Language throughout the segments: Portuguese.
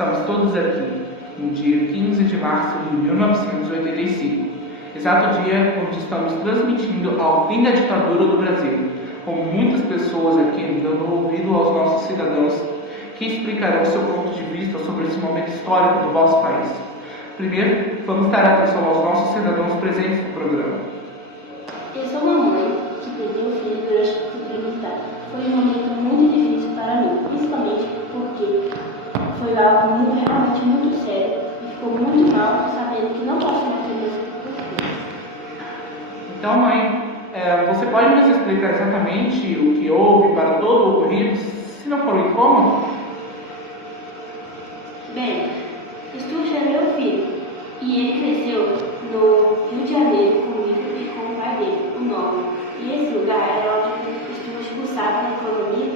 Estamos todos aqui, no dia 15 de março de 1985, exato dia onde estamos transmitindo ao fim da ditadura do Brasil, com muitas pessoas aqui dando ouvido aos nossos cidadãos que explicarão seu ponto de vista sobre esse momento histórico do vosso país. Primeiro, vamos dar atenção aos nossos cidadãos presentes no programa. Eu sou uma mãe que perdeu o filho durante o conflito militar. Foi um momento muito difícil para mim, principalmente porque foi algo realmente muito sério e ficou muito mal sabendo que não posso mais ter meus filhos. Então, mãe, você pode nos explicar exatamente o que houve para todo o ocorrido, se não for um incômodo? Bem, Estúdio é meu filho e ele cresceu no Rio de Janeiro comigo e com o pai dele, o Norman. E esse lugar era onde Estúdio cursava na economia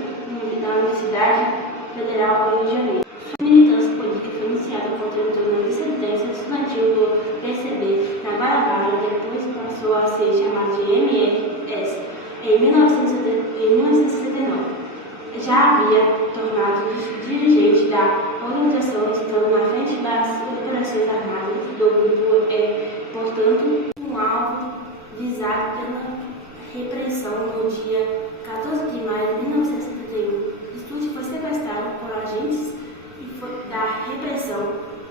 na Universidade Federal do Rio de Janeiro. Sua militância política foi iniciada contra o torneio de dissidência estudantil do PCB na Guanabara, depois passou a ser chamado de MRS em 1969. Já havia tornado dirigente da organização, estando na frente das operações armadas do grupo, portanto, um alvo visado pela repressão no dia 14 de maio de 1971. Estúdio foi sequestrado por agentes da repressão,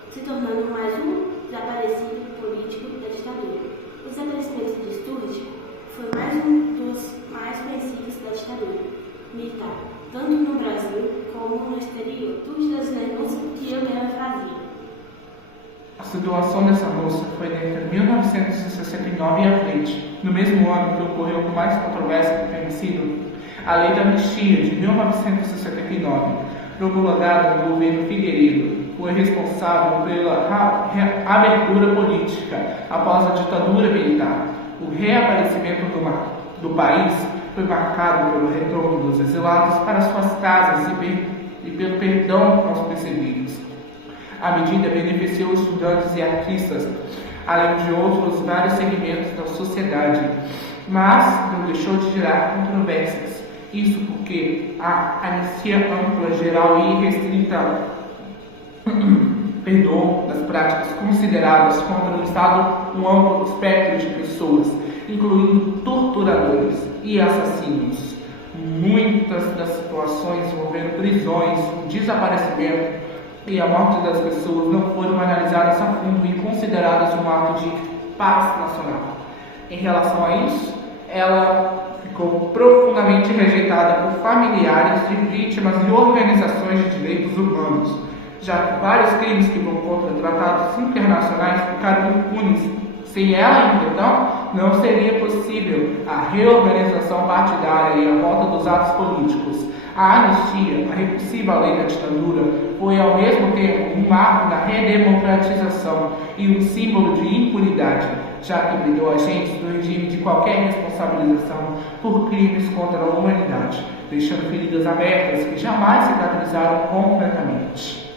se tornando mais um desaparecido político da ditadura. O desaparecimento de Estúdio foi mais um dos mais conhecidos da ditadura militar, tanto no Brasil como no exterior. Tudo das denúncias que eu mesmo fazia. A situação dessa moça foi entre 1969 e à frente, no mesmo ano que ocorreu com mais controvérsia que tem sido a Lei da Anistia de 1969, promulgada no governo Figueiredo. Foi responsável pela abertura política após a ditadura militar. O reaparecimento do país foi marcado pelo retorno dos exilados para suas casas e pelo perdão aos perseguidos. A medida beneficiou estudantes e artistas, além de outros vários segmentos da sociedade, mas não deixou de gerar controvérsias. Isso porque a anistia ampla, geral e irrestrita perdoou das práticas consideradas contra um Estado um amplo espectro de pessoas, incluindo torturadores e assassinos. Muitas das situações envolvendo prisões, desaparecimento e a morte das pessoas não foram analisadas a fundo e consideradas um ato de paz nacional. Em relação a isso, ela ficou profundamente rejeitada por familiares de vítimas e organizações de direitos humanos, já que vários crimes que vão contra tratados internacionais ficaram impunes. Sem ela, então, não seria possível a reorganização partidária e a volta dos atos políticos. A anistia, a repulsiva lei da ditadura, foi ao mesmo tempo um marco da redemocratização e um símbolo de impunidade, já que blindou agentes do regime de qualquer responsabilização por crimes contra a humanidade, deixando feridas abertas que jamais cicatrizaram completamente.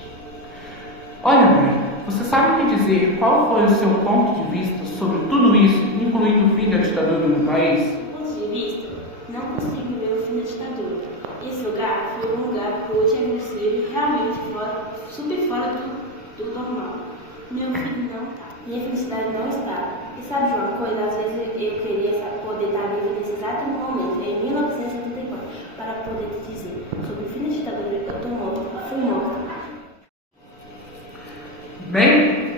Olha, mãe, você sabe me dizer qual foi o seu ponto de vista sobre tudo isso, incluindo o fim da ditadura no país? Ponto de vista, não consigo ver o fim da ditadura. Esse lugar foi um lugar rude e agressivo, realmente super fora do normal. Meu filho não está. Minha felicidade não está. E sabe de uma coisa? Às vezes eu queria poder estar vivo nesse exato momento, em 1974, para poder te dizer sobre o fim da ditadura. Eu estou morta, fui morta. Bem,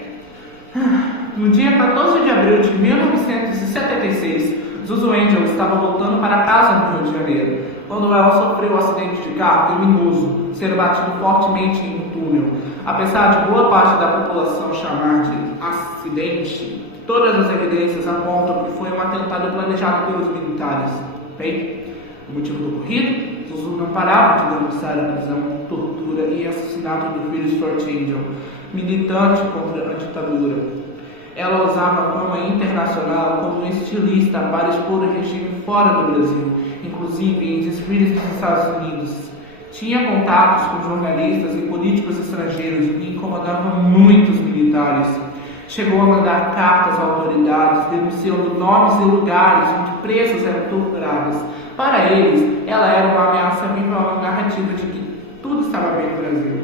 no dia 14 de abril de 1976, Zuzu Angel estava voltando para casa no Rio de Janeiro, quando ela sofreu um acidente de carro criminoso, sendo batido fortemente em um túnel. Apesar de boa parte da população chamar de acidente, todas as evidências apontam que foi um atentado planejado pelos militares. Bem, o motivo do ocorrido? Zuzu não parava de denunciar a prisão, tortura e assassinato do filho Stuart Angel, militante contra a ditadura. Ela usava a fama internacional como estilista para expor o regime fora do Brasil, inclusive em desfiles dos Estados Unidos. Tinha contatos com jornalistas e políticos estrangeiros e incomodava muitos militares. Chegou a mandar cartas a autoridades denunciando nomes e lugares onde presos eram torturados. Para eles, ela era uma ameaça viva à narrativa de que tudo estava bem no Brasil.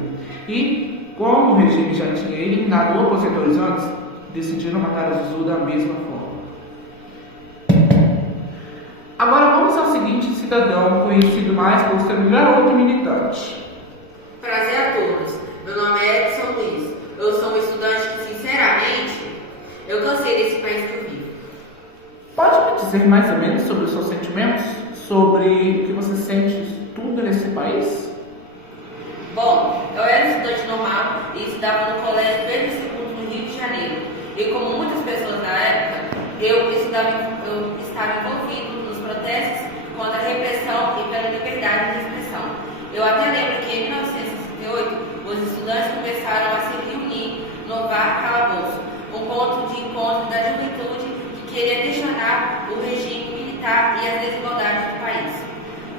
E como o regime já tinha eliminado opositores antes, decidiram matar o Zulu da mesma forma. Agora vamos ao seguinte cidadão, conhecido mais por ser um garoto militante. Prazer a todos. Meu nome é Edson Luiz. Eu sou um estudante que, sinceramente, eu cansei desse país que eu vivo. Pode me dizer mais ou menos sobre os seus sentimentos? Sobre o que você sente tudo nesse país? Bom, eu era estudante normal e estudava no colégio Pedro II no Rio de Janeiro. E como muitas pessoas na época, eu estava envolvido nos protestos contra a repressão e pela liberdade de expressão. Eu até lembro que em 1968 os estudantes começaram a se reunir no VAR Calabouço, um ponto de encontro da juventude que queria questionar o regime militar e as desigualdades do país.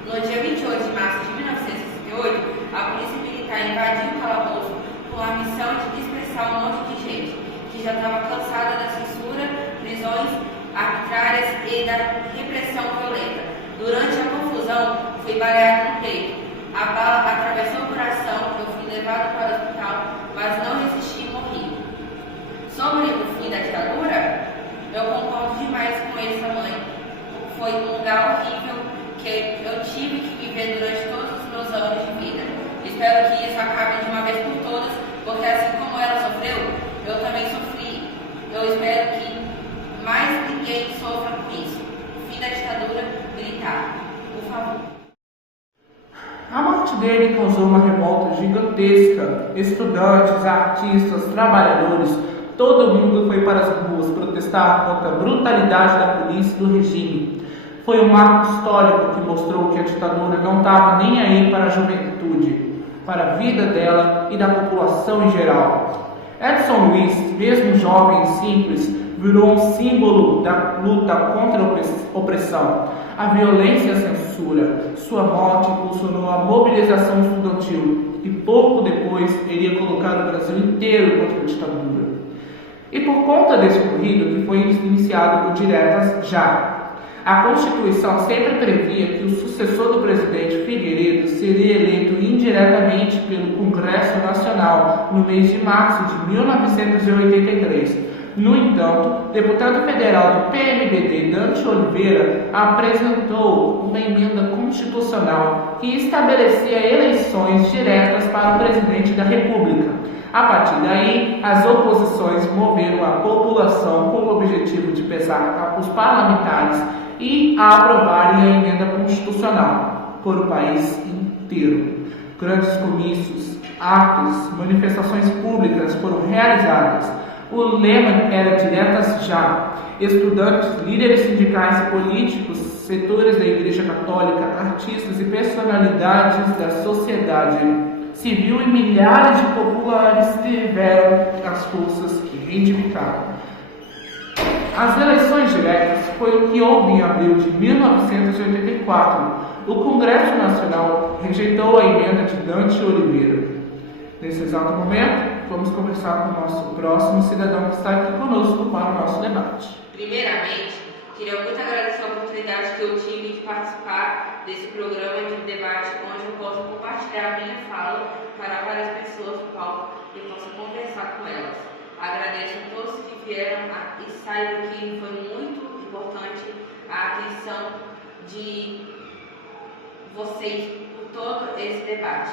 No dia 28 de março de 1968, a polícia militar invadiu o calabouço com a missão de dispersar um monte de gente que já estava cansada da censura, prisões arbitrárias e da repressão violenta. Durante a confusão, fui baleado no peito. A bala atravessou o coração, eu fui levado para o hospital, mas não resisti e morri. Sobre o fim da ditadura, eu concordo demais com essa mãe. Foi um lugar horrível que eu tive que viver durante todos os meus anos de vida. Espero que isso acabe de uma vez por todas, porque assim como ela sofreu, eu também sofri. Eu espero que mais ninguém sofra com isso. Fim da ditadura militar, por favor. A morte dele causou uma revolta gigantesca. Estudantes, artistas, trabalhadores, todo mundo foi para as ruas protestar contra a brutalidade da polícia e do regime. Foi um marco histórico que mostrou que a ditadura não estava nem aí para a juventude, para a vida dela e da população em geral. Edson Luiz, mesmo jovem e simples, virou um símbolo da luta contra a opressão, a violência e a censura. Sua morte impulsionou a mobilização estudantil e pouco depois iria colocar o Brasil inteiro contra a ditadura. E por conta desse ocorrido que foi iniciado por diretas já. A Constituição sempre previa que o sucessor do presidente Figueiredo seria eleito indiretamente pelo Congresso Nacional no mês de março de 1983. No entanto, o deputado federal do PMDB, Dante Oliveira, apresentou uma emenda constitucional que estabelecia eleições diretas para o presidente da República. A partir daí, as oposições moveram a população com o objetivo de pesar os parlamentares e a aprovarem a emenda constitucional por o país inteiro. Grandes comícios, atos, manifestações públicas foram realizadas. O lema era diretas já. Estudantes, líderes sindicais, políticos, setores da Igreja Católica, artistas e personalidades da sociedade civil e milhares de populares tiveram as forças que reivindicaram. As eleições diretas foi o que houve em abril de 1984. O Congresso Nacional rejeitou a emenda de Dante Oliveira. Nesse exato momento, vamos conversar com o nosso próximo cidadão que está aqui conosco para o nosso debate. Primeiramente, queria muito agradecer a oportunidade que eu tive de participar desse programa de debate, onde eu posso compartilhar a minha fala para várias pessoas do palco e posso conversar com elas. Agradeço a todos que vieram e saibam que foi muito importante a atenção de vocês por todo esse debate.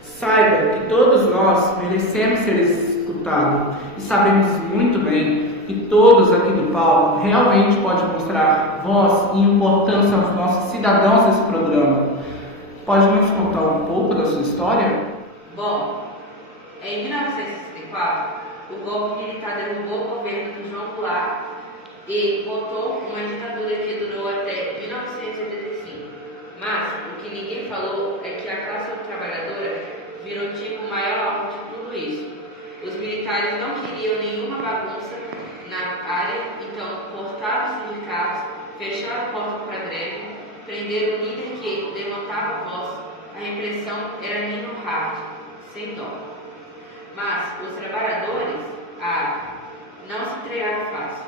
Saiba que todos nós merecemos ser escutados e sabemos muito bem que todos aqui do palco realmente podem mostrar voz e importância aos nossos cidadãos desse programa. Pode nos contar um pouco da sua história? Bom, em 1964, o golpe militar derrubou o governo de João Goulart e botou uma ditadura que durou até 1975. Mas o que ninguém falou é que a classe trabalhadora virou tipo o maior alvo de tudo isso. Os militares não queriam nenhuma bagunça na área, então cortaram os sindicatos, fecharam a porta para a greve, prenderam o líder que levantava a voz. A repressão era nível hard, sem dó. Mas os trabalhadores, não se entregaram fácil.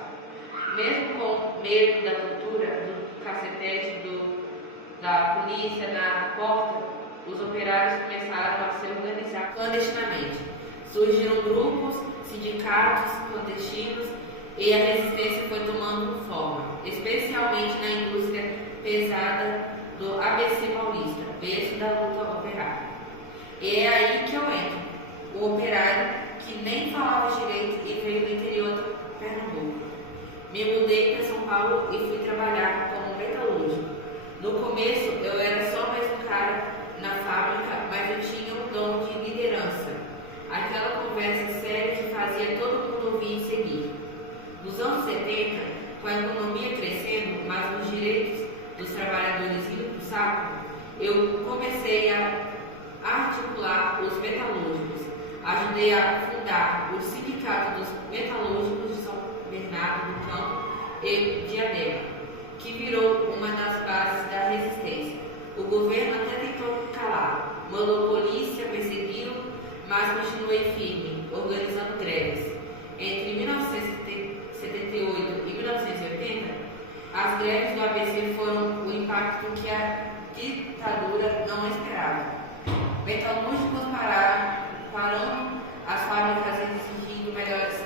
Mesmo com medo da tortura, do cacetete, da polícia na porta, os operários começaram a se organizar clandestinamente. Surgiram grupos, sindicatos clandestinos e a resistência foi tomando forma, especialmente na indústria pesada do ABC Paulista, berço da luta operária. E é aí que eu entro, o operário que nem falava direito e veio do interior do Pernambuco. Me mudei para São Paulo e fui trabalhar como metalúrgico. No começo eu era só mais um cara na fábrica, mas eu tinha um dom de liderança. Aquela conversa séria que fazia todo mundo ouvir e seguir. Nos anos 70, com a economia crescendo, mas os direitos dos trabalhadores indo para o saco, eu comecei a articular os metalúrgicos. Ajudei a fundar o Sindicato dos Metalúrgicos de São Bernardo do Campo e Diadema, que virou uma das bases da resistência. O governo até tentou calar, mandou polícia, perseguiu, mas continuei firme, organizando greves. Entre 1978 e 1980, as greves do ABC foram o impacto que a ditadura não esperava. Metalúrgicos pararam as fábricas exigindo melhores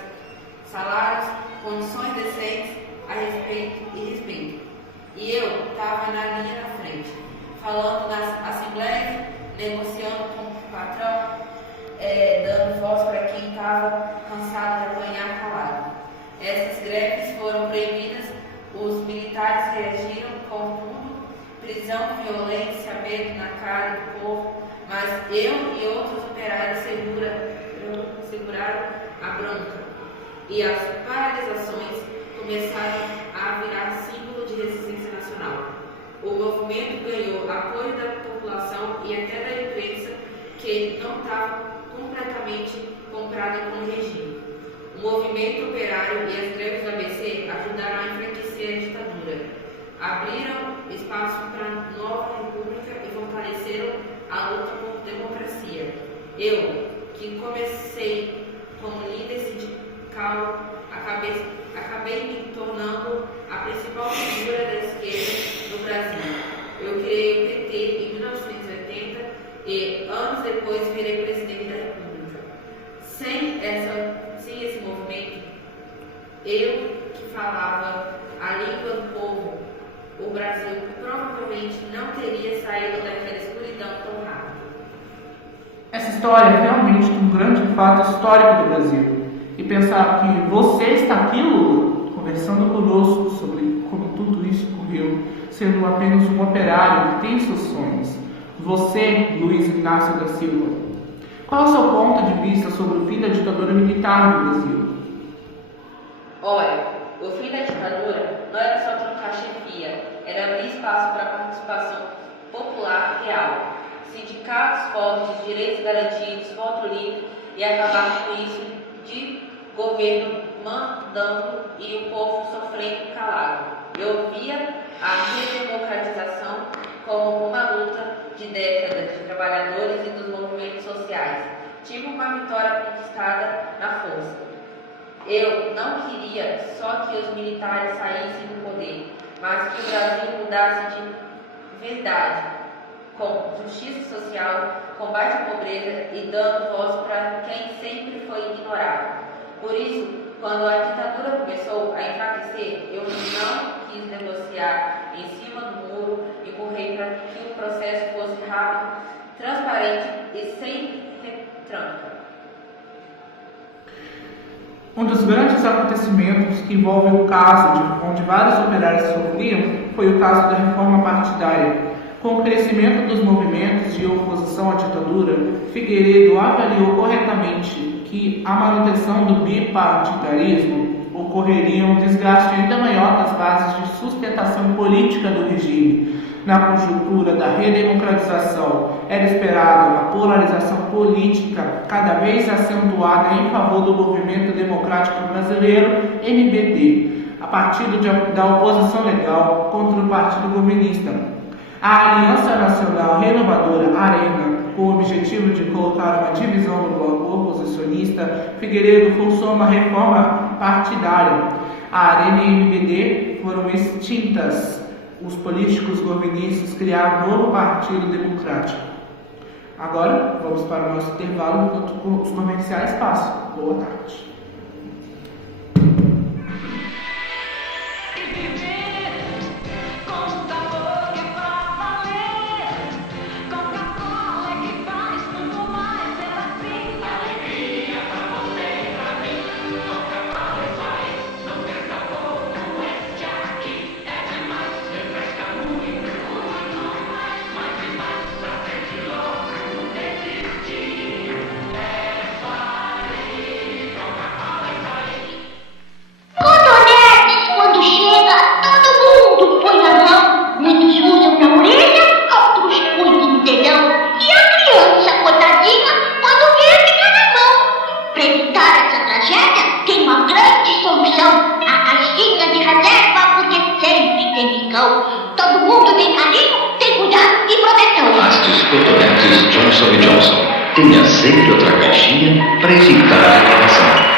salários, condições decentes a respeito. E eu estava na linha da frente, falando nas assembleias, negociando com o patrão, dando voz para quem estava cansado de apanhar calado. Essas greves foram proibidas, os militares reagiram com tudo, prisão, violência, medo na cara do povo, mas eu e outros operários seguraram a bronca. E as paralisações começaram a virar símbolo de resistência nacional. O movimento ganhou apoio da população e até da imprensa, que não estava completamente comprada com o regime. O movimento operário e as greves do ABC ajudaram a enfraquecer a ditadura, abriram espaço para a nova república e fortaleceram a luta por democracia. Eu, que comecei como líder sindical, acabei me tornando a principal figura da esquerda no Brasil. Eu criei o PT em 1980 e anos depois virei presidente da República. Sem esse movimento, eu que falava a língua do povo, o Brasil provavelmente não teria saído daquela escuridão tão rápido. Essa história é realmente um grande fato histórico do Brasil. E pensar que você está aqui, Lula, conversando conosco sobre como tudo isso ocorreu, sendo apenas um operário que tem seus sonhos. Você, Luiz Inácio da Silva, qual é o seu ponto de vista sobre o fim da ditadura militar no Brasil? Olha, o fim da ditadura não era só trocar chefia, era abrir espaço para a participação popular real. Sindicatos fortes, direitos garantidos, voto livre e acabar com isso de governo mandando e o povo sofrendo calado. Eu via a redemocratização como uma luta de décadas de trabalhadores e dos movimentos sociais, tipo uma vitória conquistada na força. Eu não queria só que os militares saíssem do poder, mas que o Brasil mudasse de verdade, com justiça social, combate à pobreza e dando voz para quem sempre foi ignorado. Por isso, quando a ditadura começou a enfraquecer, eu não quis negociar em cima do muro e correr para que o processo fosse rápido, transparente e sem retranca. Um dos grandes acontecimentos que envolve o caso onde vários operários sofriam foi o caso da reforma partidária. Com o crescimento dos movimentos de oposição à ditadura, Figueiredo avaliou corretamente que a manutenção do bipartidarismo ocorreria um desgaste ainda maior das bases de sustentação política do regime. Na conjuntura da redemocratização, era esperada uma polarização política cada vez acentuada em favor do movimento democrático brasileiro, MBD, a partir da oposição legal contra o Partido Governista. A Aliança Nacional Renovadora, ARENA, com o objetivo de colocar uma divisão no bloco oposicionista, Figueiredo forçou uma reforma partidária. A ARENA e a MBD foram extintas. Os políticos governistas criaram um novo partido democrático. Agora, vamos para o nosso intervalo enquanto os comerciais passam. Boa tarde. Tenha sempre outra caixinha para evitar a reclamação.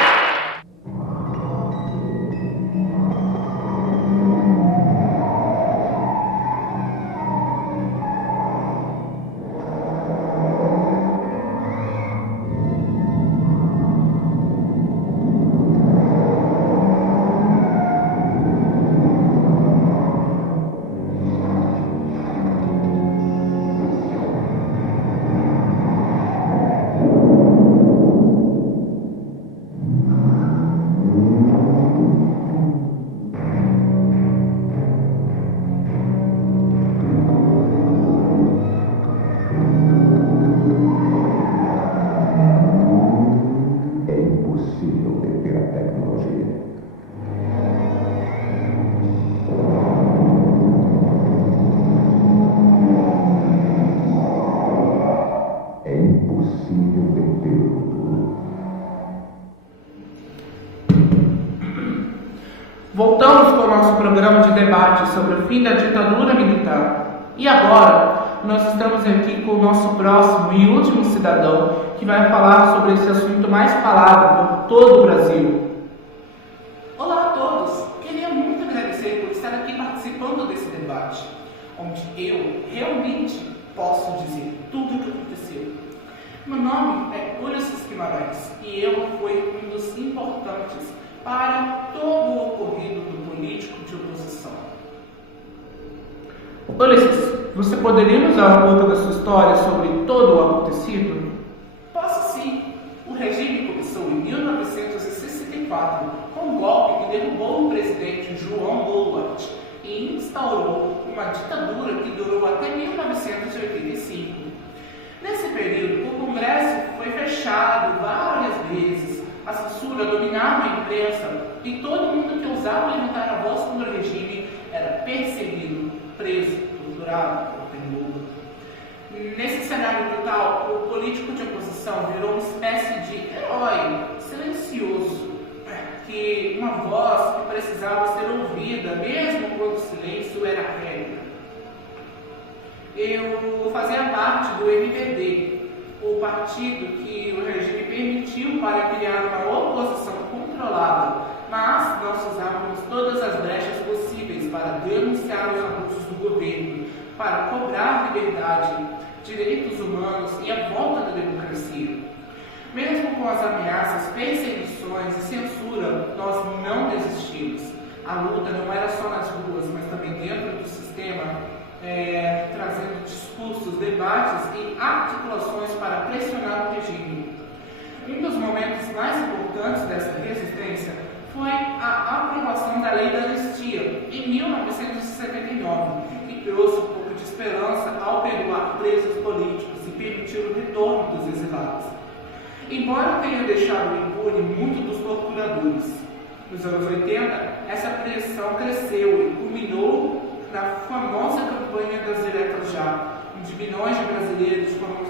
Voltamos com o nosso programa de debate sobre o fim da ditadura militar. E agora, nós estamos aqui com o nosso próximo e último cidadão, que vai falar sobre esse assunto mais falado por todo o Brasil. Olá a todos! Queria muito agradecer por estar aqui participando desse debate, onde eu realmente posso dizer tudo o que aconteceu. Meu nome é Ulisses Guimarães e eu fui um dos importantes para todo o ocorrido do político de oposição. Ulisses, você poderia nos dar um pouco da sua história sobre todo o acontecido? Posso sim. O regime começou em 1964 com um golpe que derrubou o presidente João Goulart e instaurou uma ditadura que durou até 1985. Nesse período, o Congresso foi fechado várias vezes, a censura dominava a imprensa e todo mundo que ousava levantar a voz contra o regime era perseguido, preso, torturado, oprimido. Nesse cenário brutal, o político de oposição virou uma espécie de herói silencioso, que uma voz que precisava ser ouvida, mesmo quando o silêncio era regra. Eu fazia parte do MPD, o partido que o regime permitiu para criar uma oposição controlada, mas nós usávamos todas as brechas possíveis para denunciar os abusos do governo, para cobrar liberdade, direitos humanos e a volta da democracia. Mesmo com as ameaças, perseguições e censura, nós não desistimos. A luta não era só nas ruas, mas também dentro do sistema, trazendo discursos, debates e articulações para pressionar o regime. Um dos momentos mais importantes dessa resistência foi a aprovação da Lei da Anistia, em 1979, que trouxe um pouco de esperança ao perdoar presos políticos e permitir o retorno dos exilados. Embora tenha deixado impune muito dos torturadores, nos anos 80, essa pressão cresceu e culminou na famosa campanha das diretas já, onde milhões de brasileiros foram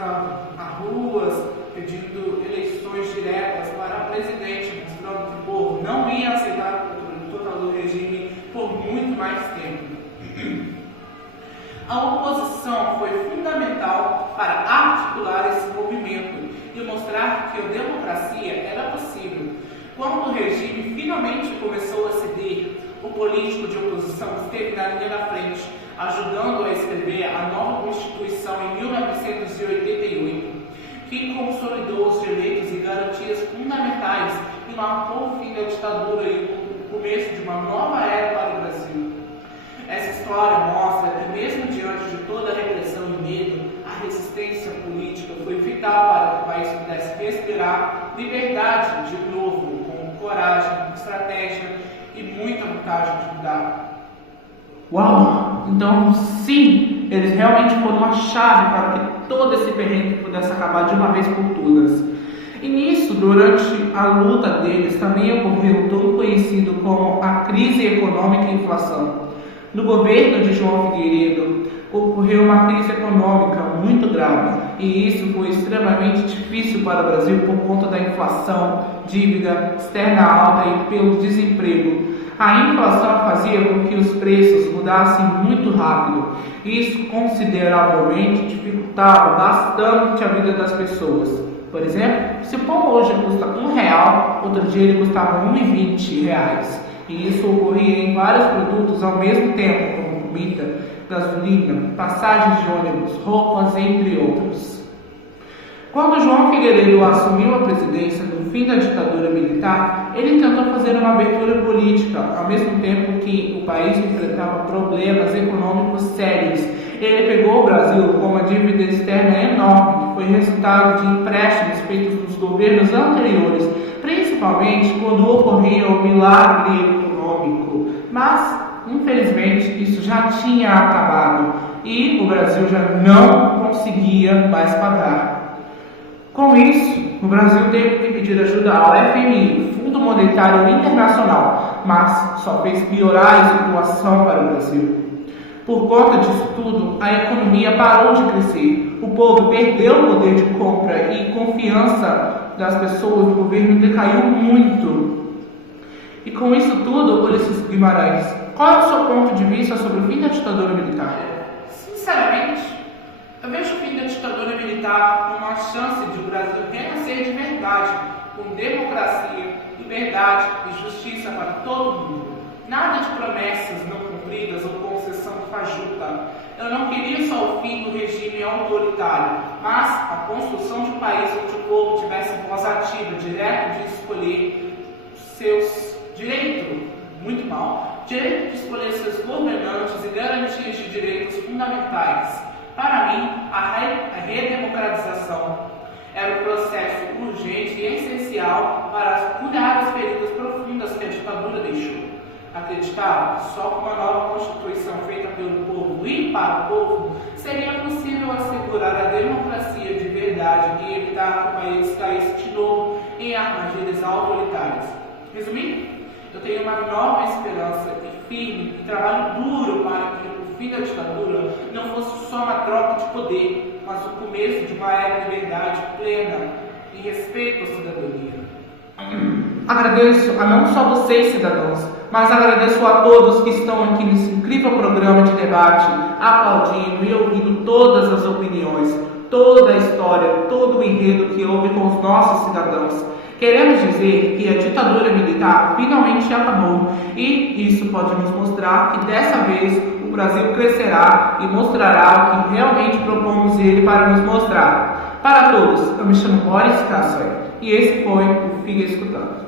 a ruas pedindo eleições diretas para presidente, mostrando que o povo não ia aceitar o controle total do regime por muito mais tempo. A oposição foi fundamental para articular esse movimento e mostrar que a democracia era possível. Quando o regime finalmente começou a ceder, o político de oposição esteve na linha da frente, ajudando a escrever a nova Constituição em 1988, que consolidou os direitos e garantias fundamentais e marcou o fim da ditadura e o começo de uma nova era para o Brasil. Essa história mostra que, mesmo diante de toda a repressão e medo, a resistência política foi vital para que o país pudesse respirar liberdade de novo, com coragem, estratégia e muita vontade de mudar. Uau! Então, sim, eles realmente foram a chave para que todo esse perrengue pudesse acabar de uma vez por todas. E nisso, durante a luta deles, também ocorreu o tão conhecido como a crise econômica e inflação. No governo de João Figueiredo, ocorreu uma crise econômica muito grave, e isso foi extremamente difícil para o Brasil por conta da inflação, dívida externa alta e pelo desemprego. A inflação fazia com que os preços mudassem muito rápido. Isso consideravelmente dificultava bastante a vida das pessoas. Por exemplo, se o pão hoje custa R$1, outro dia ele custava R$1,20. E isso ocorria em vários produtos ao mesmo tempo, como comida, gasolina, passagens de ônibus, roupas, entre outros. Quando João Figueiredo assumiu a presidência no fim da ditadura militar, ele tentou fazer uma abertura política, ao mesmo tempo que o país enfrentava problemas econômicos sérios. Ele pegou o Brasil com uma dívida externa enorme, que foi resultado de empréstimos feitos nos governos anteriores, principalmente quando ocorria o milagre econômico. Mas, infelizmente, isso já tinha acabado e o Brasil já não conseguia mais pagar. Com isso, o Brasil teve que pedir ajuda ao FMI, Fundo Monetário Internacional, mas só fez piorar a situação para o Brasil. Por conta disso tudo, a economia parou de crescer, o povo perdeu o poder de compra e confiança das pessoas no governo decaiu muito. E com isso tudo, Ulisses Guimarães, qual é o seu ponto de vista sobre o fim da ditadura militar? Sinceramente, eu vejo o fim da ditadura militar como uma chance de o Brasil renascer de verdade, com democracia, liberdade e justiça para todo mundo. Nada de promessas não cumpridas ou concessão fajuta. Eu não queria só o fim do regime autoritário, mas a construção de um país onde o povo tivesse voz ativa, direto de escolher seus direitos, muito mal, direito de escolher seus governantes e garantias de direitos fundamentais. Para mim, a redemocratização era um processo urgente e essencial para curar as feridas profundas que a ditadura deixou. Acreditava que só com uma nova Constituição feita pelo povo e para o povo seria possível assegurar a democracia de verdade e evitar que o país caísse de novo em armadilhas autoritárias. Resumindo, eu tenho uma nova esperança e firme e trabalho duro para que o fim da ditadura não fosse só uma troca de poder, mas o começo de uma era de liberdade plena e respeito à cidadania. Agradeço a não só vocês, cidadãos, mas agradeço a todos que estão aqui nesse incrível programa de debate, aplaudindo e ouvindo todas as opiniões, toda a história, todo o enredo que houve com os nossos cidadãos. Queremos dizer que a ditadura militar finalmente acabou e isso pode nos mostrar que dessa vez o Brasil crescerá e mostrará o que realmente propomos ele para nos mostrar. Para todos, eu me chamo Boris Kassoy e esse foi o Fica Escutando.